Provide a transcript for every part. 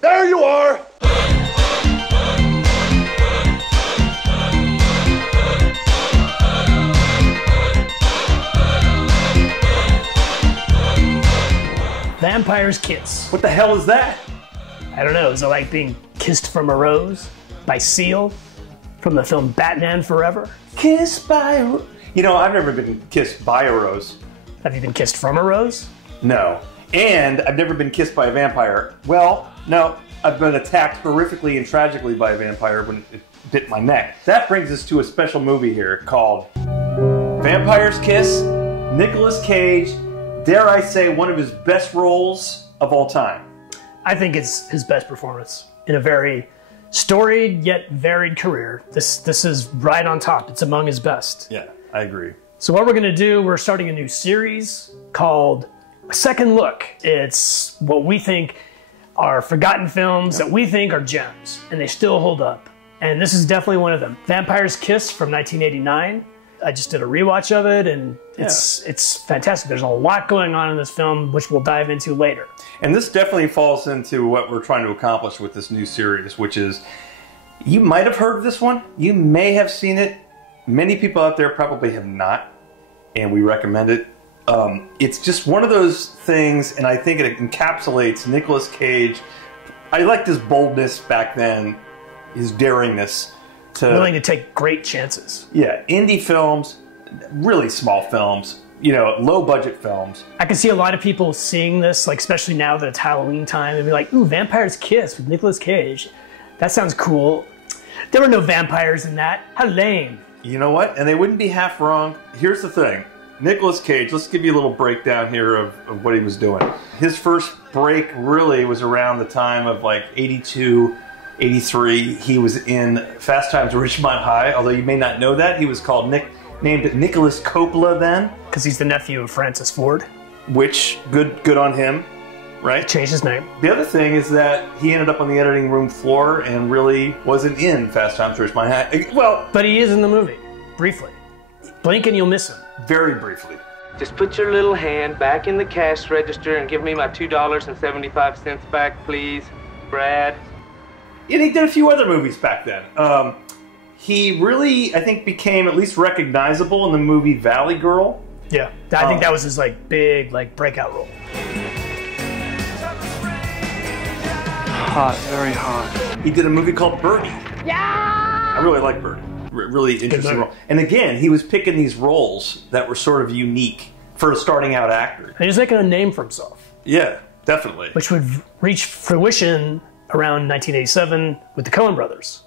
There you are! Vampire's Kiss. What the hell is that? I don't know, is it like being kissed from a rose by Seal from the film Batman Forever? Kissed by a rose. You know, I've never been kissed by a rose. Have you been kissed from a rose? No. And I've never been kissed by a vampire. Well, no, I've been attacked horrifically and tragically by a vampire when it bit my neck. That brings us to a special movie here called Vampire's Kiss. Nicolas Cage, dare I say, one of his best roles of all time. I think it's his best performance in a very storied yet varied career. This is right on top. It's among his best. Yeah, I agree. So what we're going to do, we're starting a new series called A Second Look. It's what we think are forgotten films that we think are gems, and they still hold up. And this is definitely one of them. Vampire's Kiss from 1989. I just did a rewatch of it, and it's fantastic. There's a lot going on in this film, which we'll dive into later. And this definitely falls into what we're trying to accomplish with this new series, which is, you might have heard of this one, you may have seen it, many people out there probably have not, and we recommend it. It's just one of those things, and I think it encapsulates Nicolas Cage. I liked his boldness back then, his daringness. Willing to take great chances. Yeah, indie films, really small films, you know, low budget films. I can see a lot of people seeing this, like especially now that it's Halloween time, and be like, ooh, Vampire's Kiss with Nicolas Cage. That sounds cool. There were no vampires in that. How lame. You know what? And they wouldn't be half wrong. Here's the thing. Nicolas Cage, let's give you a little breakdown here of what he was doing. His first break really was around the time of like 82, 83. He was in Fast Times at Ridgemont High, although you may not know that. He was called named Nicholas Coppola then. Because he's the nephew of Francis Ford. Which, good on him, right? Changed his name. The other thing is that he ended up on the editing room floor and really wasn't in Fast Times at Ridgemont High. Well, but he is in the movie, briefly. Blink and you'll miss him. Very briefly. Just put your little hand back in the cash register and give me my $2.75 back, please, Brad. And he did a few other movies back then. He really, I think, became at least recognizable in the movie Valley Girl. Yeah, I think that was his like big breakout role. Hot, very hot. He did a movie called Birdie. Yeah! I really like Birdie. Really interesting role. And again, he was picking these roles that were sort of unique for a starting out actor. And he was making a name for himself. Yeah, definitely. Which would reach fruition around 1987 with the Coen brothers.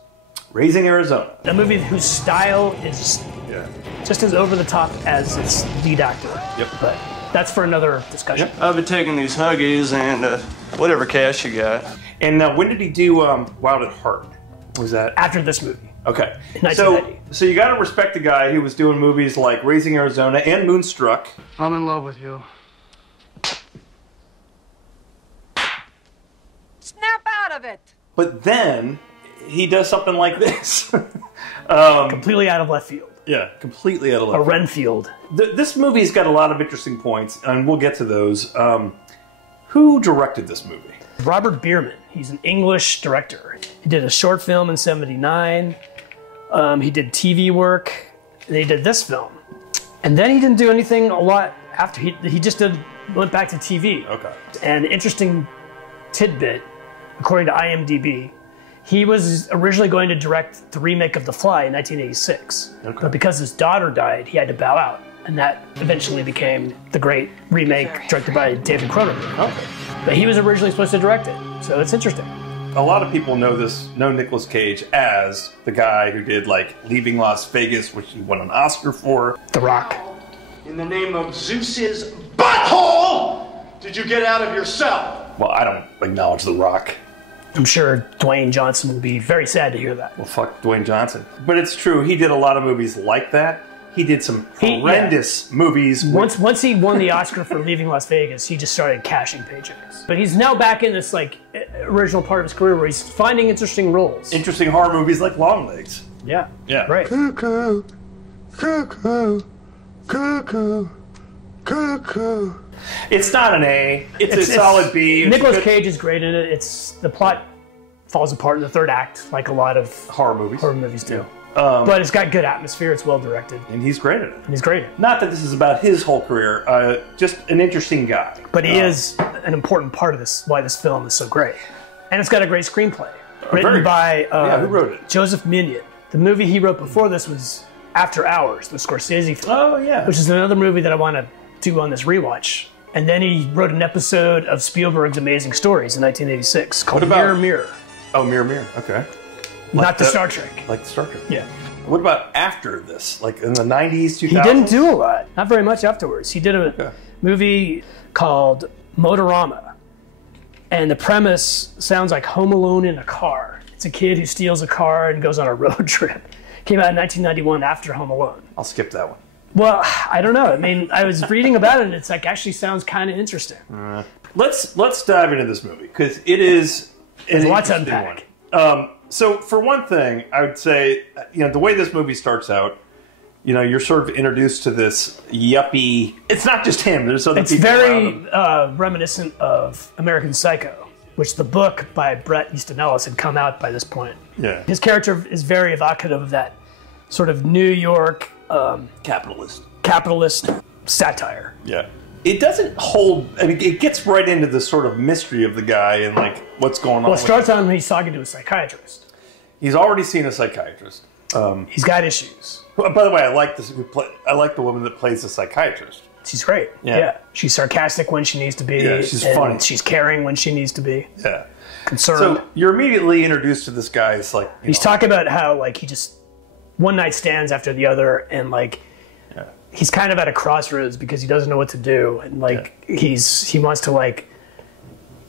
Raising Arizona. A movie whose style is just as over the top as its lead actor. Yep. But that's for another discussion. Yep. I've been taking these Huggies and whatever cash you got. And when did he do Wild at Heart? Was that? After this movie. Okay. In 1990. So you got to respect the guy who was doing movies like Raising Arizona and Moonstruck. I'm in love with you. Snap out of it! But then he does something like this. Completely out of left field. Yeah, completely out of left field. A Renfield. This movie's got a lot of interesting points, and we'll get to those. Who directed this movie? Robert Bierman. He's an English director. He did a short film in '79. He did TV work. And he did this film. And then he didn't do anything a lot after. He just went back to TV. Okay. And interesting tidbit, according to IMDb, he was originally going to direct the remake of The Fly in 1986. Okay. But because his daughter died, he had to bow out. And that eventually became the great remake directed by David Cronenberg. Okay. But he was originally supposed to direct it. So it's interesting. A lot of people know Nicolas Cage as the guy who did like Leaving Las Vegas, which he won an Oscar for. The Rock. In the name of Zeus's butthole, did you get out of your cell? Well, I don't acknowledge The Rock. I'm sure Dwayne Johnson will be very sad to hear that. Well, fuck Dwayne Johnson. But it's true, he did a lot of movies like that. He did some horrendous movies. Once he won the Oscar for Leaving Las Vegas, he just started cashing paychecks. But he's now back in this like original part of his career where he's finding interesting roles. Interesting horror movies like Longlegs. Yeah. Yeah. Right. Cuckoo, cuckoo, cuckoo, cuckoo. It's not an A. It's a solid B. Nicolas Cage is great in it. The plot falls apart in the third act, like a lot of horror movies do. But it's got good atmosphere. It's well directed, and he's great at it. Not that this is about his whole career. Just an interesting guy. But he is an important part of this. Why this film is so great, and it's got a great screenplay written by who wrote it? Joseph Minion. The movie he wrote before this was After Hours, the Scorsese film. Oh yeah, which is another movie that I want to do on this rewatch. And then he wrote an episode of Spielberg's Amazing Stories in 1986 called Mirror Mirror. Oh, Mirror Mirror. Okay. Not the Star Trek. Like the Star Trek. Yeah. What about after this? Like in the 90s, 2000s? He didn't do a lot. Not very much afterwards. He did a movie called Motorama. And the premise sounds like Home Alone in a car. It's a kid who steals a car and goes on a road trip. Came out in 1991 after Home Alone. I'll skip that one. Well, I don't know. I mean, I was reading about it, and it's like actually sounds kind of interesting. Let's dive into this movie because it is There's a lot to unpack. So for one thing, I would say, the way this movie starts out, you're sort of introduced to this yuppie. It's not just him. There's other people. It's very reminiscent of American Psycho, which the book by Bret Easton Ellis had come out by this point. Yeah. His character is very evocative of that sort of New York capitalist satire. Yeah. It doesn't hold. I mean, it gets right into the sort of mystery of the guy and like what's going on. Well, it starts on when he's talking to a psychiatrist. He's already seen a psychiatrist. He's got issues. By the way, I like this. I like the woman that plays the psychiatrist. She's great. Yeah. She's sarcastic when she needs to be. Yeah, she's funny. She's caring when she needs to be. Yeah. Concerned. So you're immediately introduced to this guy. It's like he's talking about how like he just one night stands after the other, and like he's kind of at a crossroads because he doesn't know what to do, and like he wants to like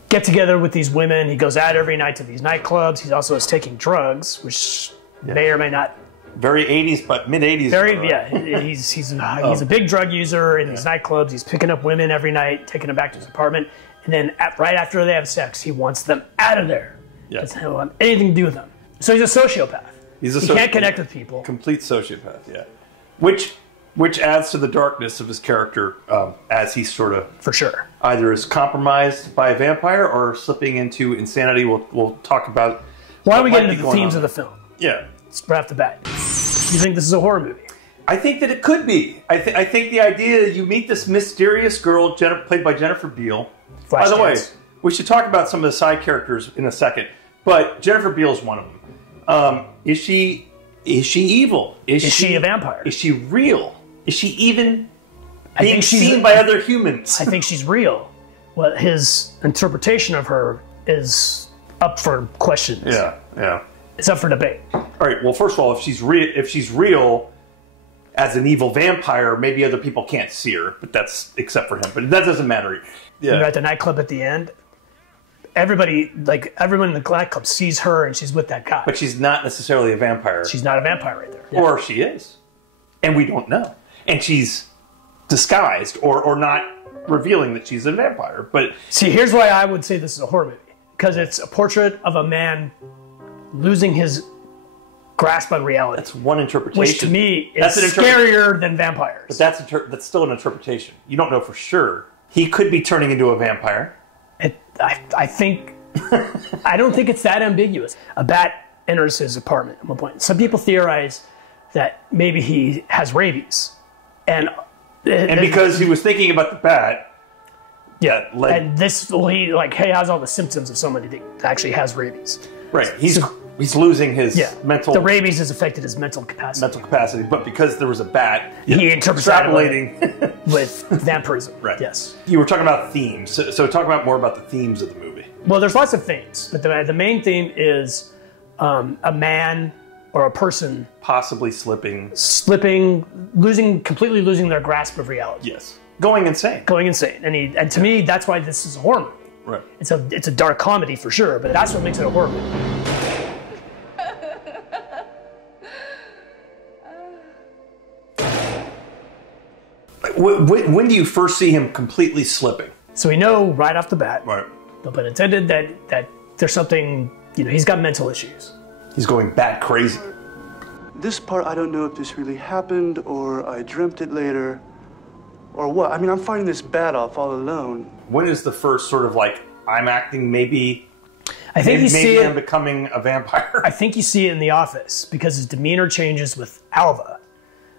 get together with these women. He goes out every night to these nightclubs. He also is taking drugs, which may or may not. Very 80s, but mid 80s. He's a big drug user in these nightclubs. He's picking up women every night, taking them back to his apartment, and then right after they have sex, he wants them out of there. Yeah. Doesn't want anything to do with them. So he's a sociopath. He can't connect with people. Complete sociopath. Yeah. Which adds to the darkness of his character as he sort of for sure either is compromised by a vampire or slipping into insanity. We'll talk about. Why don't we get into the themes of the film? Yeah. Right off the bat. You think this is a horror movie? I think that it could be. I think the idea you meet this mysterious girl played by Jennifer Beal. By the way, we should talk about some of the side characters in a second. But Jennifer Beal is one of them. Is she evil? Is she a vampire? Is she real? Is she even being seen by other humans? I think she's real. Well, his interpretation of her is up for questions. Yeah. It's up for debate. All right. Well, first of all, if she's real as an evil vampire, maybe other people can't see her, but that's except for him. But that doesn't matter. Yeah. You're at the nightclub at the end. Everyone in the nightclub sees her, and she's with that guy. But she's not necessarily a vampire. She's not a vampire right there. Yeah. Or she is, and we don't know. And she's disguised or not revealing that she's a vampire. But see, here's why I would say this is a horror movie, because it's a portrait of a man losing his grasp on reality. That's one interpretation. Which to me is scarier than vampires. But that's still an interpretation. You don't know for sure. He could be turning into a vampire. I think I don't think it's that ambiguous. A bat enters his apartment at one point. Some people theorize that maybe he has rabies, and because he was thinking about the bat. Yeah, and he has all the symptoms of somebody that actually has rabies. Right, he's losing his mental. The rabies has affected his mental capacity. But because there was a bat, he interprets extrapolating with vampirism. Right. Yes. You were talking about themes, so talk about more about the themes of the movie. Well, there's lots of themes, but the main theme is a man or a person possibly completely losing their grasp of reality. Yes. Going insane. And to me, that's why this is a horror movie. Right. It's a dark comedy for sure, but that's what makes it a horror movie. When do you first see him completely slipping? So we know right off the bat, right? But intended that there's something, he's got mental issues. He's going bat crazy. This part, I don't know if this really happened or I dreamt it later, Or what? I mean, I'm fighting this bat off all alone. When is the first sort of like, I'm acting maybe... I think you see I'm becoming a vampire? I think you see it in The Office, because his demeanor changes with Alva,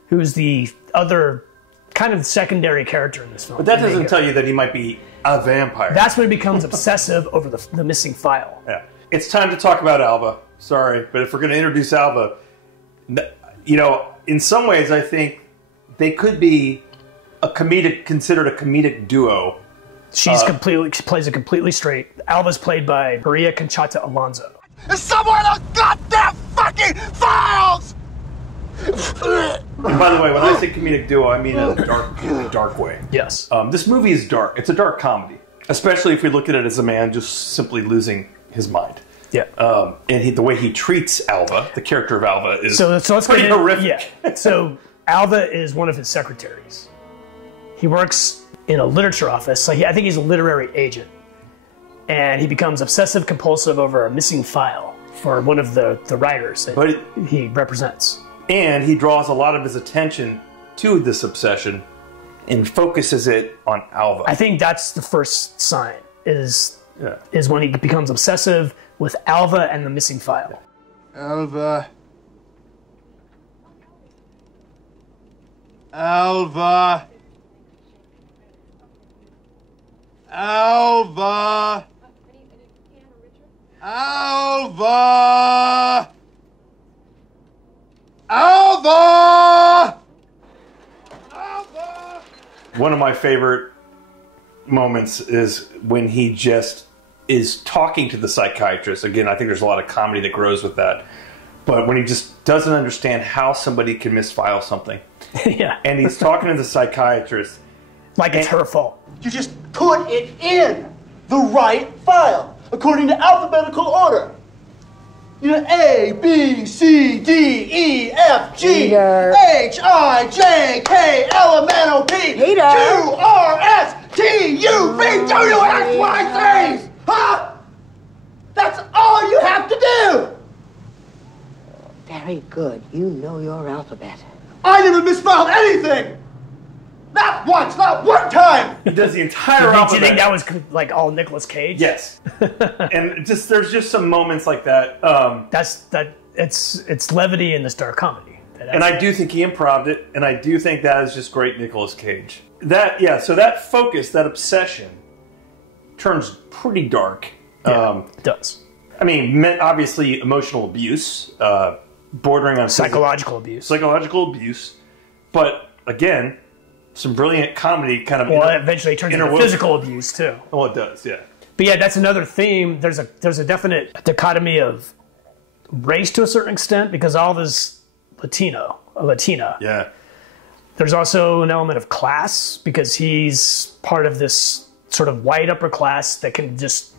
who's the other kind of secondary character in this film. But that doesn't tell you that he might be a vampire. That's when he becomes obsessive over the missing file. Yeah. It's time to talk about Alva. Sorry, but if we're going to introduce Alva, you know, in some ways I think they could be considered a comedic duo. She plays it completely straight. Alva's played by Maria Conchata Alonso. It's somewhere in those goddamn fucking files! And by the way, when I say comedic duo, I mean in a dark way. Yes. This movie is dark. It's a dark comedy, especially if we look at it as a man just simply losing his mind. Yeah. And the way he treats Alva, the character of Alva, is let's pretty horrific. Yeah. So Alva is one of his secretaries. He works in a literature office. So I think he's a literary agent. And he becomes obsessive compulsive over a missing file for one of the writers that he represents. And he draws a lot of his attention to this obsession and focuses it on Alva. I think that's the first sign, is when he becomes obsessive with Alva and the missing file. Alva. Alva. Alva. Alva. Alva. Alva. One of my favorite moments is when he just is talking to the psychiatrist. Again, I think there's a lot of comedy that grows with that. But when he just doesn't understand how somebody can misfile something. Yeah. And he's talking to the psychiatrist. Like it's her fault. You just put it in the right file, according to alphabetical order. You know, A, B, C, D, E, F, G, Peter. H, I, J, K, L, M, N, O, P, Peter. Q, R, S, T, U, V, W, X, Y, Z. Huh? That's all you have to do. Very good. You know your alphabet. I never misspelled anything. Not once, not one time. He does the entire Do alphabet. you think that was like all Nicolas Cage? Yes. And there's just some moments like that. It's levity in this dark comedy. And I do think he improv'd it, and I do think that is just great Nicolas Cage. So that focus, that obsession, turns pretty dark. Yeah, it does. I mean, obviously emotional abuse, bordering on psychological abuse. Psychological abuse, but again, some brilliant comedy kind of. Well, it eventually turns into physical abuse too. Oh, it does, yeah. But yeah, that's another theme. There's a definite dichotomy of race to a certain extent, because Alva's Latina. Yeah. There's also an element of class, because he's part of this sort of white upper class that can just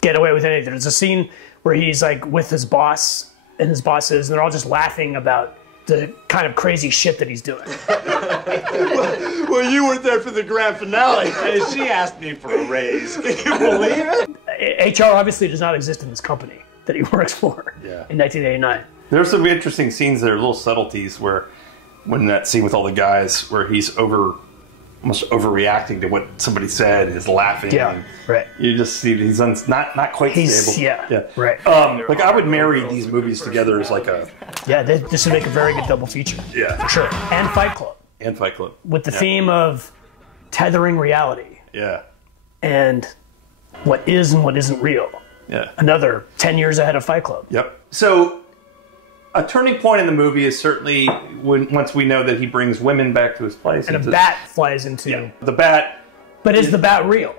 get away with anything. There's a scene where he's like with his boss and his bosses, and they're all just laughing about the kind of crazy shit that he's doing. Well, you weren't there for the grand finale. She asked me for a raise. Can you believe it? HR obviously does not exist in this company that he works for in 1989. There's some interesting scenes there, little subtleties, where when that scene with all the guys where he's almost overreacting to what somebody said, is laughing. Yeah, right. You just see he's not quite stable. Yeah, right. Like I would marry these movies together as like a... Yeah, this would make a very good double feature. Yeah. For sure. And Fight Club. And Fight Club. With the theme of tethering reality. Yeah. And what is and what isn't real. Yeah. Another 10 years ahead of Fight Club. Yep. So a turning point in the movie is certainly once we know that he brings women back to his place. And a bat flies into... Yeah. The bat... But is the bat real?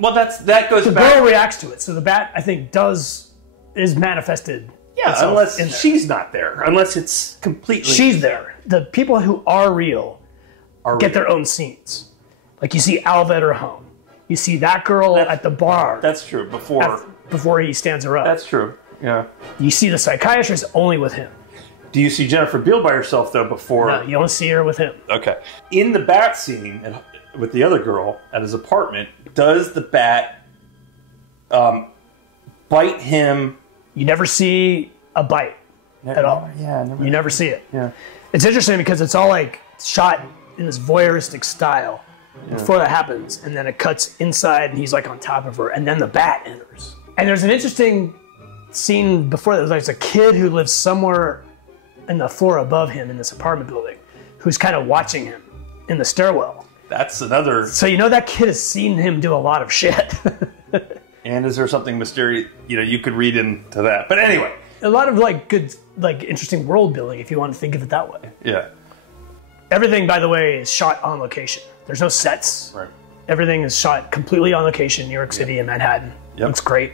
Well, that goes the back... The girl reacts to it, so the bat, I think, is manifested. Yeah, unless she's not there. Unless it's completely... She's there. The people who are real get their own scenes. Like you see Alva at her home. You see that girl at the bar. That's true. Before he stands her up. That's true. Yeah. You see the psychiatrist only with him. Do you see Jennifer Beal by herself though before? No, you only see her with him. Okay. In the bat scene with the other girl at his apartment, does the bat bite him? You never see a bite at all. Yeah, you never see it. Yeah. It's interesting because it's all like shot in this voyeuristic style before that happens, and then it cuts inside and he's like on top of her, and then the bat enters. And there's an interesting scene before that. There's a kid who lives somewhere in the floor above him in this apartment building who's kind of watching him in the stairwell. That's another... So you know that kid has seen him do a lot of shit. And is there something mysterious, you could read into that. But anyway. A lot of like good, like interesting world building if you want to think of it that way. Yeah. Everything, by the way, is shot on location. There's no sets. Right. Everything is shot completely on location, New York City and Manhattan. Yep. Looks great.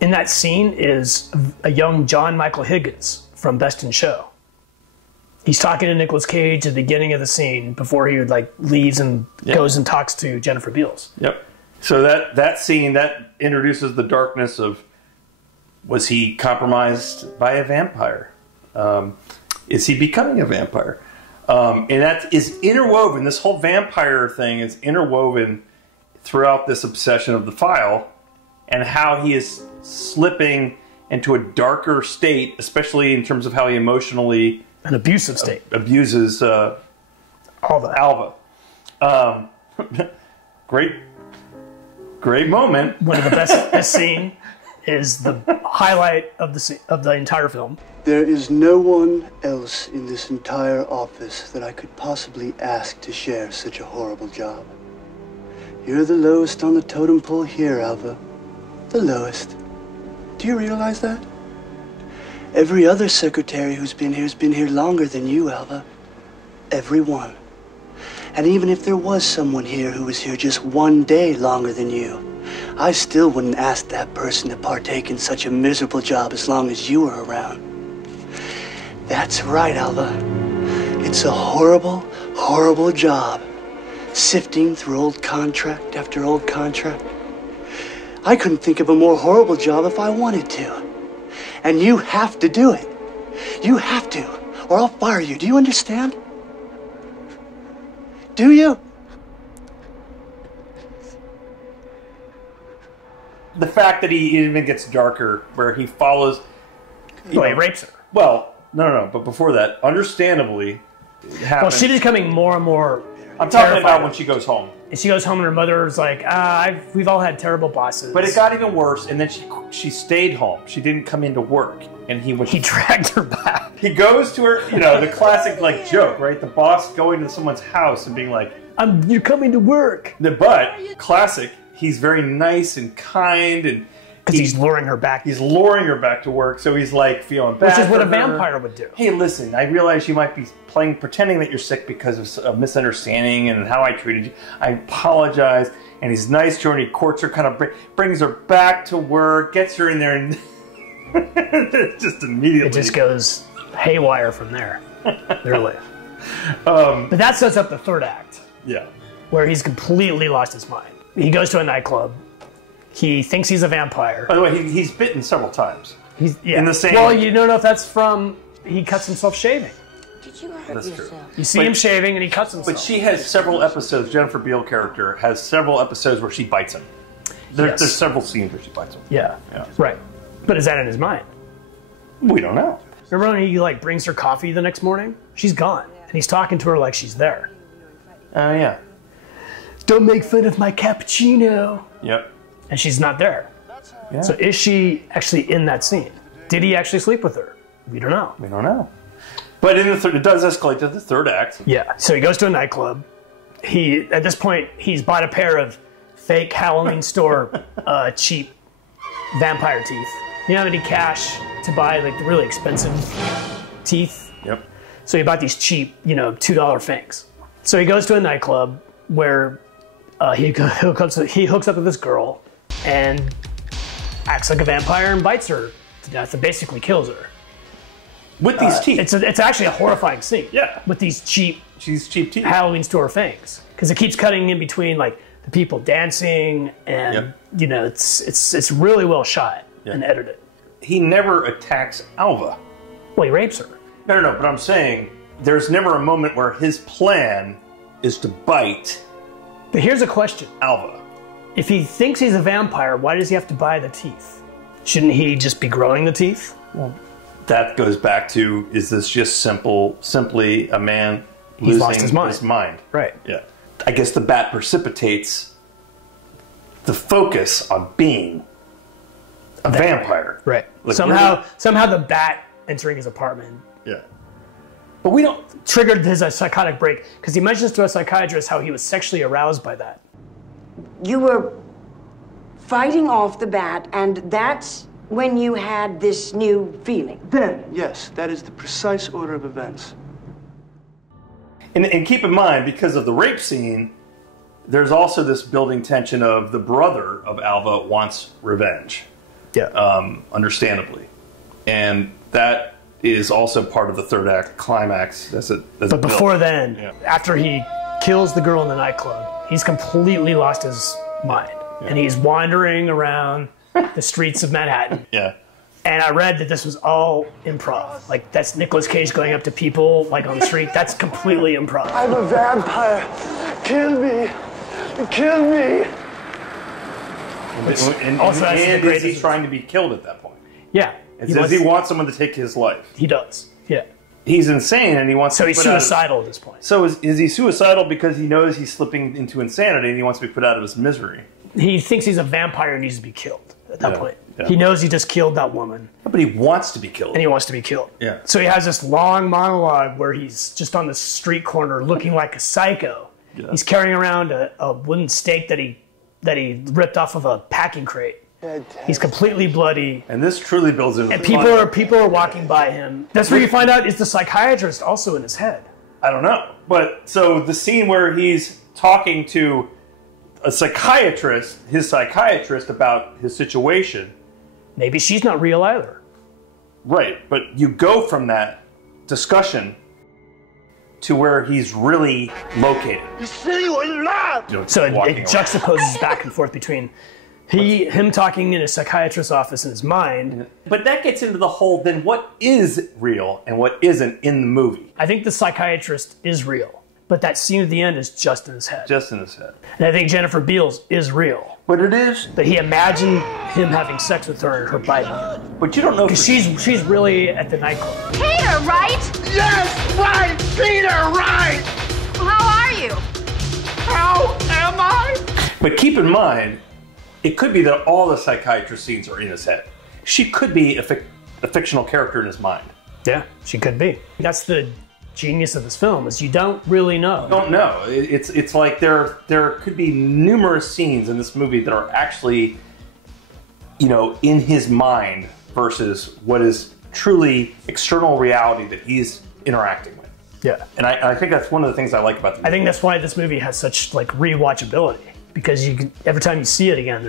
In that scene is a young John Michael Higgins from Best in Show. He's talking to Nic Cage at the beginning of the scene before he leaves and goes and talks to Jennifer Beals. Yep. So that scene, that introduces the darkness of, was he compromised by a vampire? Is he becoming a vampire? And that is interwoven, this whole vampire thing is interwoven throughout this obsession of the file, and how he is slipping into a darker state, especially in terms of how he emotionally... An abusive state. Abuses Alva. Great moment. One of the best scene is the highlight of the entire film. There is no one else in this entire office that I could possibly ask to share such a horrible job. You're the lowest on the totem pole here, Alva. The lowest. Do you realize that? Every other secretary who's been here longer than you, Alva. Every one. And even if there was someone here who was here just one day longer than you, I still wouldn't ask that person to partake in such a miserable job as long as you were around. That's right, Alva. It's a horrible, horrible job, sifting through old contract after old contract. I couldn't think of a more horrible job if I wanted to. And you have to do it. You have to, or I'll fire you. Do you understand? Do you? The fact that he even gets darker, where he follows... He rapes her. Well, no. But before that, understandably, it happens. Well, she's becoming more and more I'm talking about when she goes home. And she goes home and her mother's like, we've all had terrible bosses. But it got even worse, and then she stayed home. She didn't come into work, and he dragged her back. He goes to her, the classic joke, right? The boss going to someone's house and being like, "You're coming to work." But classic, he's very nice and kind, and because he's luring her back. He's luring her back to work, so he's feeling bad. Which is what a her. vampire would do. Hey, listen, I realize you might be pretending that you're sick because of a misunderstanding and how I treated you. I apologize. And he's nice to her, and he courts her, kind of brings her back to work, gets her in there, and just immediately. It just goes haywire from there. Literally. But that sets up the third act. Yeah. Where he's completely lost his mind. He goes to a nightclub. He thinks he's a vampire. By the way, he's bitten several times. In the same... Well, you don't know if that's from... He cuts himself shaving. Did you hurt yourself? True. You see him shaving and he cuts himself. But she has several episodes, Jennifer Beal character, has several episodes where she bites him. There's several scenes where she bites him. Yeah. Right. But is that in his mind? We don't know. Remember when he brings her coffee the next morning? She's gone. And he's talking to her like she's there. Oh, yeah. Don't make fun of my cappuccino. Yep. And she's not there. Yeah. So is she actually in that scene? Did he actually sleep with her? We don't know. We don't know. But in it does escalate to the third act. Yeah. So he goes to a nightclub. At this point, he's bought a pair of fake Halloween store cheap vampire teeth. He didn't have any cash to buy the really expensive teeth. Yep. So he bought these cheap, $2 fangs. So he goes to a nightclub where he hooks up with this girl and acts like a vampire and bites her to death and basically kills her. With these teeth. It's actually a horrifying scene. Yeah. With these cheap teeth. Halloween store fangs. Because it keeps cutting in between the people dancing and it's really well shot and edited. He never attacks Alva. Well, he rapes her. No, but I'm saying there's never a moment where his plan is to bite. But here's a question. Alva. If he thinks he's a vampire, why does he have to buy the teeth? Shouldn't he just be growing the teeth? Well, that goes back to, is this just simply a man He's lost his mind. Right. Yeah. I guess the bat precipitates the focus on being a vampire. Right. Like somehow the bat entering his apartment. Yeah. But we don't triggered his psychotic break because he mentions to a psychiatrist how he was sexually aroused by that. You were fighting off the bat, and that's when you had this new feeling. Then, yes, that is the precise order of events. And keep in mind, because of the rape scene, there's also this building tension of the brother of Alva wants revenge. Yeah. Understandably. And that is also part of the third act climax. But before then, after he kills the girl in the nightclub, he's completely lost his mind. Yeah. And he's wandering around the streets of Manhattan. Yeah. And I read that this was all improv. Like, that's Nicolas Cage going up to people, like, on the street. That's completely improv. I'm a vampire. Kill me. Kill me. And is he trying to be killed at that point? Yeah. Does he want someone to take his life? He does, yeah. He's insane and he wants to So he's suicidal at this point. So is he suicidal because he knows he's slipping into insanity and he wants to be put out of his misery? He thinks he's a vampire and needs to be killed at that point. Yeah. He knows he just killed that woman. But he wants to be killed. And he wants to be killed. Yeah. So he has this long monologue where he's just on the street corner looking like a psycho. Yeah. He's carrying around a wooden stake that he ripped off of a packing crate. He's completely bloody. And this truly builds into and people are walking by him. That's where you find out, is the psychiatrist also in his head? I don't know. But so the scene where he's talking to a psychiatrist, his psychiatrist, about his situation. Maybe she's not real either. Right, but you go from that discussion to where he's really located. You say you in love! So it juxtaposes back and forth between him talking in a psychiatrist's office in his mind. But that gets into the whole, then what is real and what isn't in the movie? I think the psychiatrist is real, but that scene at the end is just in his head. Just in his head. And I think Jennifer Beals is real. But it is. But he imagined him having sex with her and her biting him. But you don't know. Because she's really at the nightclub. Peter, right? Yes, right! Peter, right! How are you? How am I? But keep in mind, it could be that all the psychiatrist scenes are in his head. She could be a fictional character in his mind. Yeah, she could be. That's the genius of this film, is you don't really know. You don't know. It's like there could be numerous scenes in this movie that are actually, in his mind versus what is truly external reality that he's interacting with. Yeah. And I think that's one of the things I like about the movie. I think that's why this movie has such rewatchability, because every time you see it again,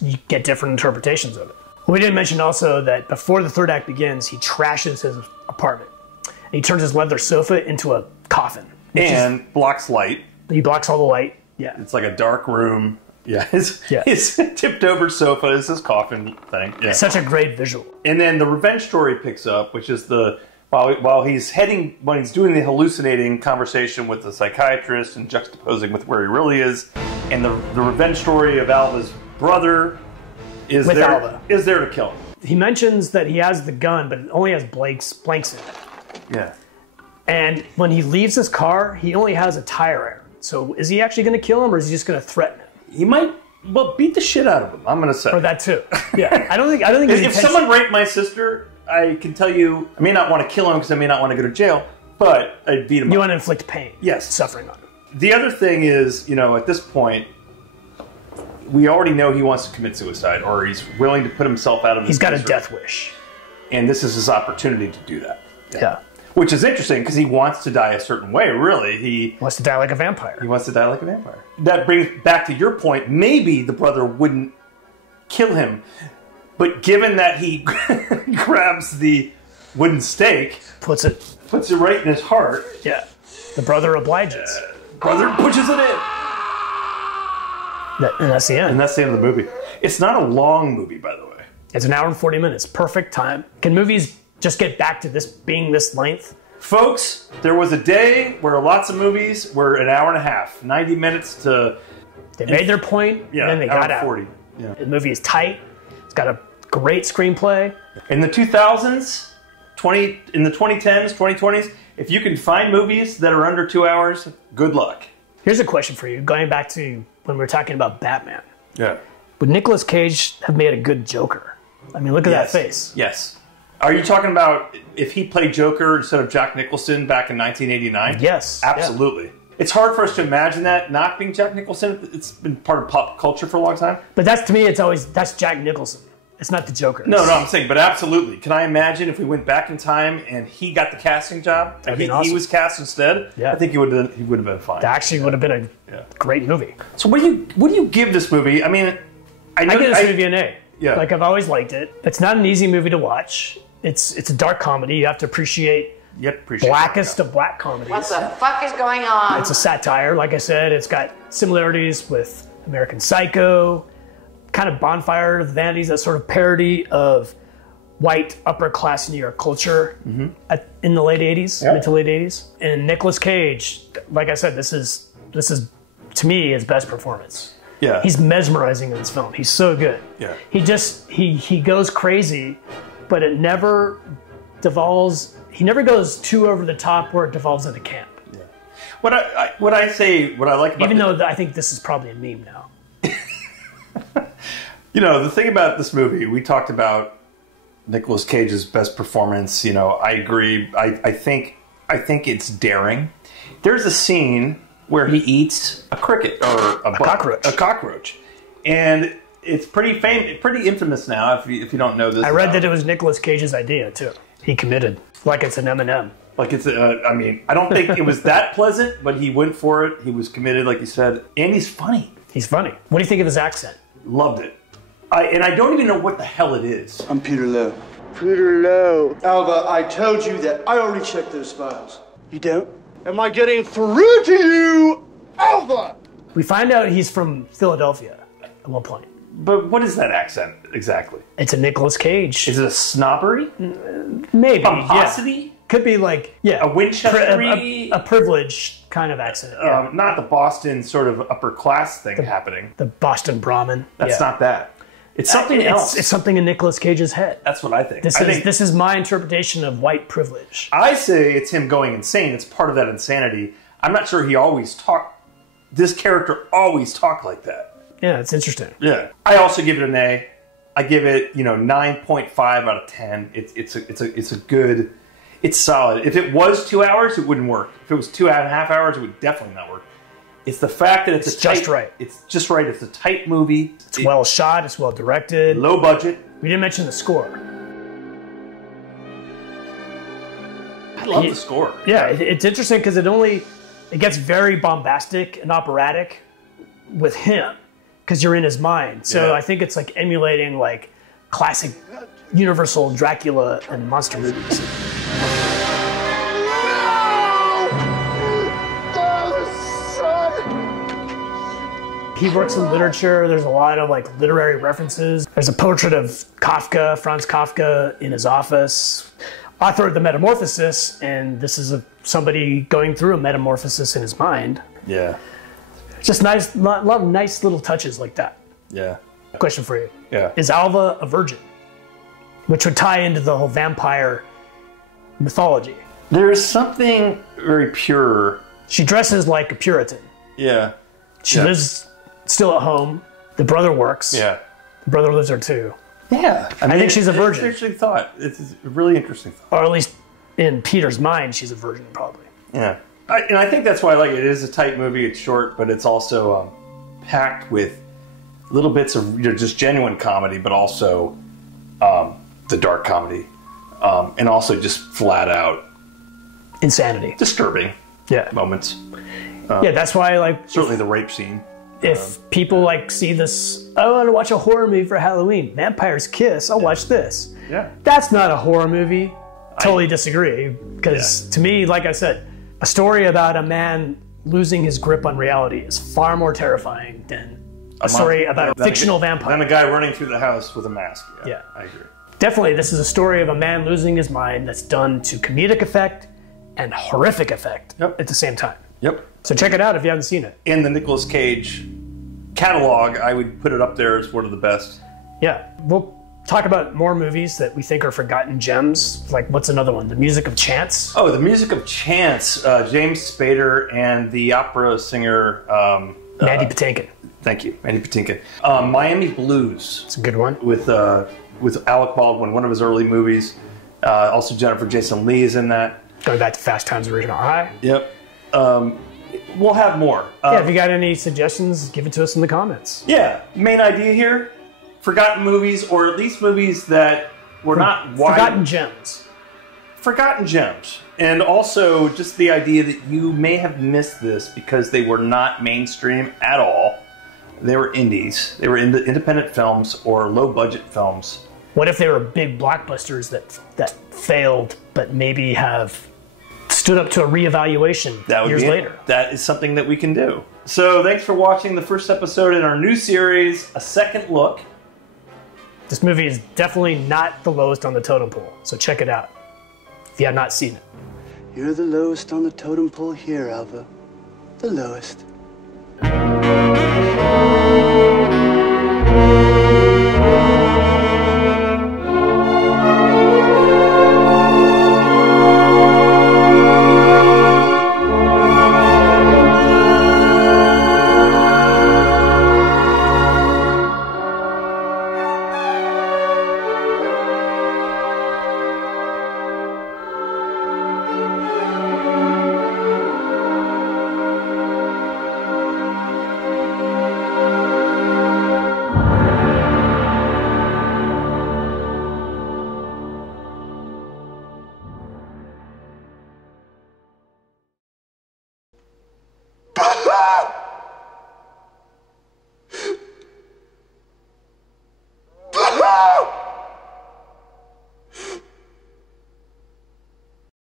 you get different interpretations of it. We didn't mention also that before the third act begins, he trashes his apartment. And he turns his leather sofa into a coffin. And blocks light. He blocks all the light. Yeah. It's like a dark room. Yeah. His tipped over sofa is his coffin thing. Yeah. It's such a great visual. And then the revenge story picks up, which is while he's doing the hallucinating conversation with the psychiatrist and juxtaposing with where he really is, and the revenge story of Alva's brother is there to kill him. He mentions that he has the gun, but it only has blanks in it. Yeah. And when he leaves his car, he only has a tire iron. So is he actually going to kill him, or is he just going to threaten him? He might, beat the shit out of him, I'm going to say. Or that too. Yeah. I don't think if someone raped my sister, I can tell you, I may not want to kill him because I may not want to go to jail, but I'd beat him up. You want to inflict pain. Yes. Suffering on him. The other thing is, at this point, we already know he wants to commit suicide, or he's willing to put himself out of his misery. He's got a death wish. And this is his opportunity to do that. Yeah. Which is interesting, because he wants to die a certain way, really. He wants to die like a vampire. He wants to die like a vampire. That brings back to your point, maybe the brother wouldn't kill him, but given that he grabs the wooden stake... Puts it right in his heart. Yeah. The brother obliges. Brother pushes it in. And that's the end. And that's the end of the movie. It's not a long movie, by the way. It's an hour and 40 minutes. Perfect time. Can movies just get back to this being this length? Folks, there was a day where lots of movies were an hour and a half. 90 minutes to... They made their point, and then they got out. 40. Yeah. The movie is tight. It's got a great screenplay. In the 2000s, in the 2010s, 2020s, If you can find movies that are under 2 hours, good luck. Here's a question for you, going back to when we were talking about Batman. Yeah. Would Nicolas Cage have made a good Joker? I mean, look at that face. Yes. Are you talking about if he played Joker instead of Jack Nicholson back in 1989? Yes. Absolutely. Yeah. It's hard for us to imagine that not being Jack Nicholson. It's been part of pop culture for a long time. But that's, to me, that's Jack Nicholson. It's not the Joker. No, I'm saying, but absolutely. Can I imagine if we went back in time and he got the casting job? That'd be awesome. He was cast instead? Yeah. I think he would have been fine. That actually would have been a great movie. So what do you give this movie? I mean, I give this movie an A. Yeah. Like, I've always liked it. It's not an easy movie to watch. It's a dark comedy. You have to appreciate blackest of black comedies. What the fuck is going on? It's a satire, like I said. It's got similarities with American Psycho, kind of Bonfire of the Vanities, that sort of parody of white upper class New York culture in the late 80s, mid to late 80s. And Nicolas Cage, like I said, this is to me his best performance. Yeah. He's mesmerizing in this film. He's so good. Yeah. He goes crazy, but it never devolves. He never goes too over the top where it devolves into camp. Yeah. What I like about even though I think this is probably a meme now. You know, the thing about this movie, we talked about Nicolas Cage's best performance. You know, I agree. I think it's daring. There's a scene where he eats a cricket or a cockroach. A cockroach, and it's pretty infamous now. If you don't know this, I read that it was Nicolas Cage's idea too. He committed, like it's an M&M. Like it's I mean, I don't think it was that pleasant, but he went for it. He was committed, like you said, and he's funny. He's funny. What do you think of his accent? Loved it. I don't even know what the hell it is. I'm Peter Lowe. Peter Lowe. Alva, I told you that I already checked those files. You don't? Am I getting through to you, Alva? We find out he's from Philadelphia at one point. But what is that accent exactly? It's a Nicolas Cage. Is it a snobbery? Maybe. Pomposity? Yeah. Could be like, yeah. A Winchestery? A privileged kind of accent. Yeah. Not the Boston sort of upper class thing happening. The Boston Brahmin. That's not that. It's something else. It's something in Nicolas Cage's head. That's what I think. This is my interpretation of white privilege. I say it's him going insane. It's part of that insanity. I'm not sure he always talked. This character always talked like that. Yeah, it's interesting. Yeah. I also give it an A. I give it 9.5 out of 10. It's a good. It's solid. If it was 2 hours, it wouldn't work. If it was 2.5 hours, it would definitely not work. It's the fact that it's just right. It's just right. It's a tight movie. It's well shot. It's well directed. Low budget. We didn't mention the score. I love the score. Yeah, it's interesting because it gets very bombastic and operatic with him because you're in his mind. So I think it's like emulating like classic Universal Dracula and monster movies. He works in literature. There's a lot of like literary references. There's a portrait of Kafka, Franz Kafka, in his office. Author of The Metamorphosis, and this is somebody going through a metamorphosis in his mind. Yeah. Just nice, love nice little touches like that. Yeah. Question for you. Yeah. Is Alva a virgin? Which would tie into the whole vampire mythology. There is something very pure. She dresses like a Puritan. Yeah. She lives still at home. The brother works. Yeah. The brother lives there too. Yeah. I think she's a virgin. It's an interesting thought. It's a really interesting thought. Or at least in Peter's mind, she's a virgin probably. Yeah. And I think that's why I like it. It is a tight movie. It's short, but it's also packed with little bits of just genuine comedy, but also the dark comedy. And also just flat out insanity. Disturbing moments. Yeah, that's why I like... Certainly the rape scene. If people like see this, I want to watch a horror movie for Halloween. Vampires kiss. I'll watch this. Yeah. That's not a horror movie. Totally disagree. Because to me, like I said, a story about a man losing his grip on reality is far more terrifying than a story about a fictional vampire. Than a guy running through the house with a mask. Yeah. I agree. Definitely, this is a story of a man losing his mind that's done to comedic effect and horrific effect at the same time. Yep. So check it out if you haven't seen it. In the Nicolas Cage catalog, I would put it up there as one of the best. Yeah. We'll talk about more movies that we think are forgotten gems. Like, what's another one? The Music of Chance. Oh, The Music of Chance. James Spader and the opera singer Mandy Patinkin. Thank you, Mandy Patinkin. Miami Blues. It's a good one. With Alec Baldwin, one of his early movies. Also Jennifer Jason Leigh is in that. Going back to Fast Times at Ridgemont High. Yep. We'll have more. Yeah, if you got any suggestions, give it to us in the comments. Yeah, main idea here, forgotten movies, or at least movies that were not wide. Forgotten gems. Forgotten gems. And also just the idea that you may have missed this because they were not mainstream at all. They were indies. They were independent films or low-budget films. What if they were big blockbusters that failed, but maybe have stood up to a reevaluation years later? That is something that we can do. So thanks for watching the first episode in our new series, A Second Look. This movie is definitely not the lowest on the totem pole, so check it out if you have not seen it. You're the lowest on the totem pole here, Alva. The lowest.